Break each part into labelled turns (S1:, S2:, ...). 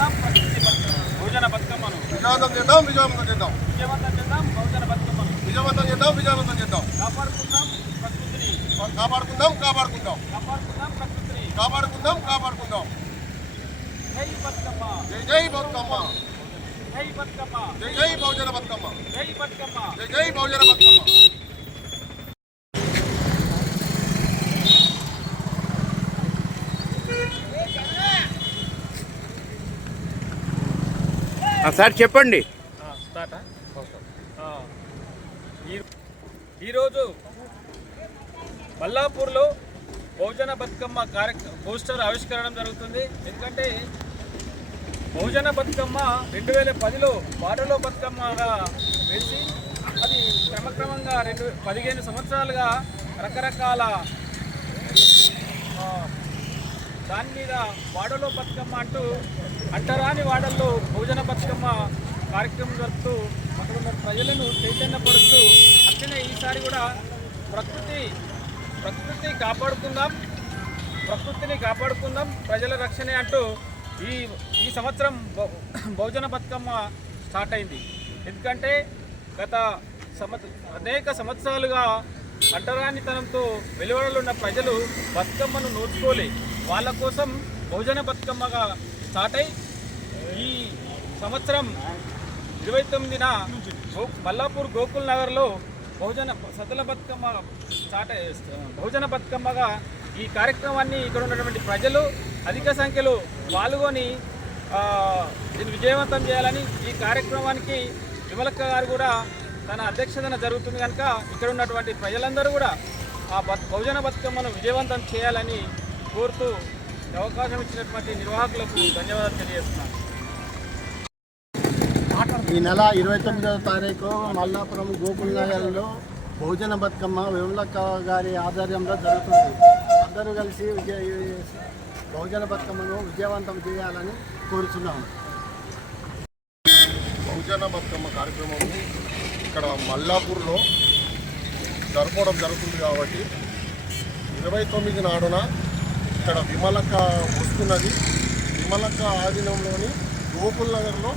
S1: చేద్దాం భోజన బతుకమ్మను విజయవంతం చేద్దాం
S2: విజయవంతం చేద్దాం. విజయవంతం చేద్దాం భోజన బతుకమ్మను
S1: విజయవంతం చేద్దాం విజయవంతం చేద్దాం.
S2: కాపాడుకుందాం ప్రకృతిని.
S1: కాపాడుకుందాం కాపాడుకుందాం.
S2: కాపాడుకుందాం ప్రకృతిని.
S1: కాపాడుకుందాం కాపాడుకుందాం.
S2: జై బతుకమ్మ.
S1: జై జై బతుకమ్మ.
S2: జై బతుకమ్మ.
S1: జై జై బహుజన బతుకమ్మ.
S2: జై బతుకమ్మ.
S1: జై జై బహుజన బతుకమ్మ.
S3: సార్ చెప్పండి.
S2: ఈరోజు మల్లాపూర్లో బహుజన బతుకమ్మ కార్యక్రమ పోస్టర్ ఆవిష్కరణ జరుగుతుంది. ఎందుకంటే బహుజన బతుకమ్మ రెండు వేల పదిలో బాటలో బతుకమ్మగా వేసి అది క్రమక్రమంగా రెండు పదిహేను సంవత్సరాలుగా రకరకాల దాని మీద వాడలో బతుకమ్మ అంటూ అంటరాని వాడల్లో భోజన బతుకమ్మ కార్యక్రమం జరుపుతూ అక్కడ ఉన్న ప్రజలను చైతన్యపరుస్తూ అట్లనే ఈసారి కూడా ప్రకృతి ప్రకృతి కాపాడుకుందాం ప్రకృతిని కాపాడుకుందాం ప్రజల రక్షణే అంటూ ఈ ఈ సంవత్సరం భోజన బతుకమ్మ స్టార్ట్ అయింది. ఎందుకంటే గత సంవత్ అనేక సంవత్సరాలుగా అంటరానితనంతో వెలువడలున్న ప్రజలు బతుకమ్మను నోచుకోలే. వాళ్ళ కోసం బహుజన బతుకమ్మగా స్టార్ట్ అయి ఈ సంవత్సరం ఇరవై తొమ్మిదిన గో- మల్లాపూర్ గోకుల్ నగర్లో బహుజన సతుల బతుకమ్మ స్టార్ట్ అయ్యే- బహుజన బతుకమ్మగా ఈ కార్యక్రమాన్ని ఇక్కడ ఉన్నటువంటి ప్రజలు అధిక సంఖ్యలో పాల్గొని దీన్ని విజయవంతం చేయాలని ఈ కార్యక్రమానికి విమలక్క గారు కూడా తన అధ్యక్షతన జరుగుతుంది కనుక ఇక్కడ ఉన్నటువంటి ప్రజలందరూ కూడా ఆ బత్ బహుజన బతుకమ్మను విజయవంతం చేయాలని కోరుతూ అవకాశం ఇచ్చినటువంటి నిర్వాహకులకు ధన్యవాదాలు తెలియజేస్తున్నాను.
S4: ఈ నెల ఇరవై తొమ్మిదవ తారీఖు మల్లాపురం గోకుల్ నగర్లో బహుజన బతుకమ్మ విమలక్క గారి ఆధ్వర్యంలో జరుగుతుంది. అందరూ కలిసి విజయ బహుజన బతుకమ్మను విజయవంతం చేయాలని కోరుచున్నాము.
S1: బహుజన బతుకమ్మ కార్యక్రమం ఇక్కడ మల్లాపూర్లో జరుపుకోవడం జరుగుతుంది కాబట్టి ఇరవై తొమ్మిది నాడున ఇక్కడ విమలక్క వస్తున్నది. విమలక్క ఆధీనంలోని గోకుల్ నగర్లో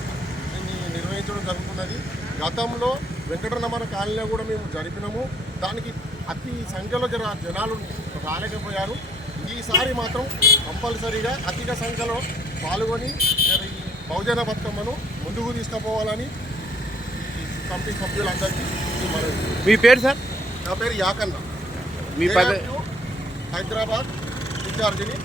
S1: దీన్ని నిర్వహించడం జరుగుతున్నది. గతంలో వెంకటరమణ కాలనీలో కూడా మేము జరిపినాము. దానికి అతి సంఖ్యలో జర జనాలు రాలేకపోయారు. ఈసారి మాత్రం కంపల్సరీగా అధిక సంఖ్యలో పాల్గొని బహుజన బతుకమ్మను ముందుకు తీసుకుపోవాలని ఈ కమిటీ సభ్యులందరికీ మనవి
S3: మీ పేరు సార్
S1: నా పేరు యాకన్న
S3: మీ పద
S1: AFU హైదరాబాద్ ఇన్ఛార్జిని